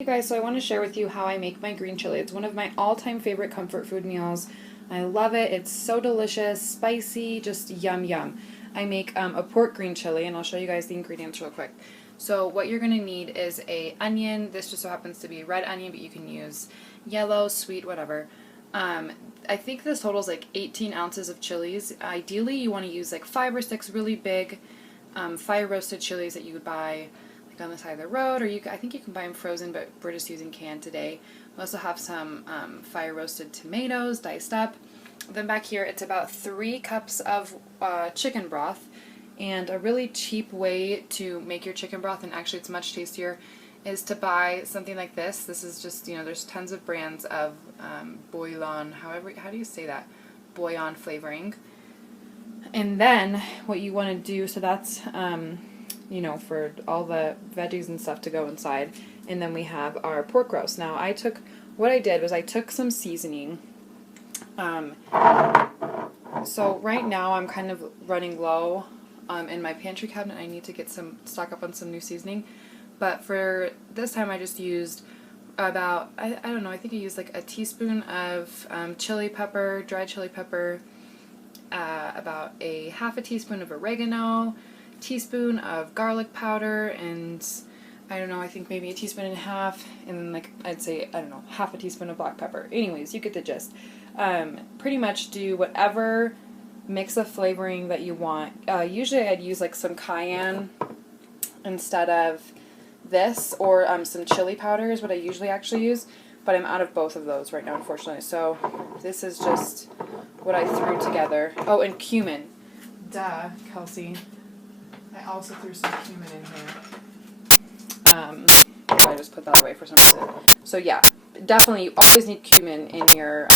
Hey guys, so I want to share with you how I make my green chili. It's one of my all-time favorite comfort food meals. I love it. It's so delicious, spicy, just yum yum. I make a pork green chili, and I'll show you guys the ingredients real quick. So what you're going to need is a onion. This just so happens to be red onion, but you can use yellow, sweet, whatever. I think this totals like 18 ounces of chilies. Ideally, you want to use like 5 or 6 really big fire roasted chilies that you would buy on the side of the road, or I think you can buy them frozen, but we're just using canned today. We also have some fire roasted tomatoes diced up. Then back here, it's about 3 cups of chicken broth. And a really cheap way to make your chicken broth, and actually it's much tastier, is to buy something like this. This is just, there's tons of brands of bouillon, how do you say that? Bouillon flavoring. And then what you want to do, so that's for all the veggies and stuff to go inside. And then we have our pork roast. Now what I did was I took some seasoning. So right now I'm kind of running low in my pantry cabinet. I need to get stock up on some new seasoning. But for this time I just used about, I don't know, I think I used like a teaspoon of chili pepper, dried chili pepper, about a half a teaspoon of oregano, teaspoon of garlic powder, and I don't know, I think maybe a teaspoon and a half, and then I'd say, I don't know, half a teaspoon of black pepper. Anyways, you get the gist. Pretty much do whatever mix of flavoring that you want. Usually I'd use like some cayenne instead of this, or some chili powder is what I usually actually use, but I'm out of both of those right now, unfortunately. So this is just what I threw together. Oh, and cumin. Duh, Kelsey. I also threw some cumin in here. I just put that away for some reason. So yeah, definitely you always need cumin in your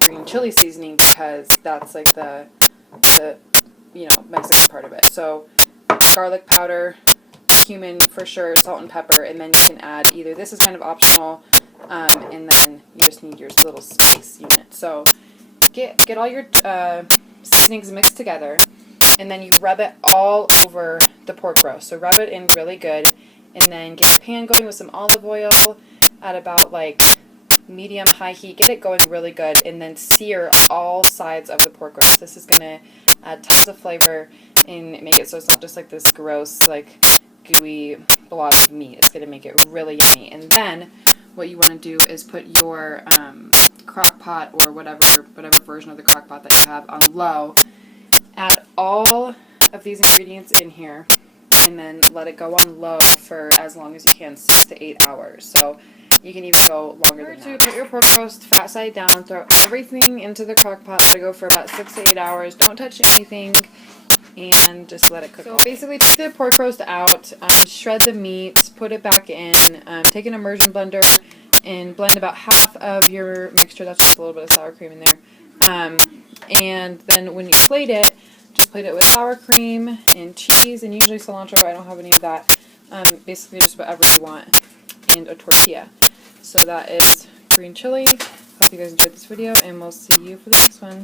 green chili seasoning, because that's like the Mexican part of it. So garlic powder, cumin for sure, salt and pepper, and then you can add either, this is kind of optional, and then you just need your little spice unit. So get all your seasonings mixed together, and then you rub it all over the pork roast. So rub it in really good, and then get your pan going with some olive oil at about like medium-high heat. Get it going really good, and then sear all sides of the pork roast. This is going to add tons of flavor and make it so it's not just like this gross, like gooey blob of meat. It's going to make it really yummy. And then what you want to do is put your crock pot, or whatever version of the crock pot that you have, on low. Add all of these ingredients in here, and then let it go on low for as long as you can, 6 to 8 hours. So you can even go longer than that. Put your pork roast fat side down, throw everything into the crock pot, let it go for about 6 to 8 hours. Don't touch anything, and just let it cook. So basically take the pork roast out, shred the meat, put it back in, take an immersion blender and blend about half of your mixture. That's just a little bit of sour cream in there. And then when you plate it, just plate it with sour cream and cheese, and usually cilantro. I don't have any of that. Basically just whatever you want, and a tortilla. So that is green chili. Hope you guys enjoyed this video, and we'll see you for the next one.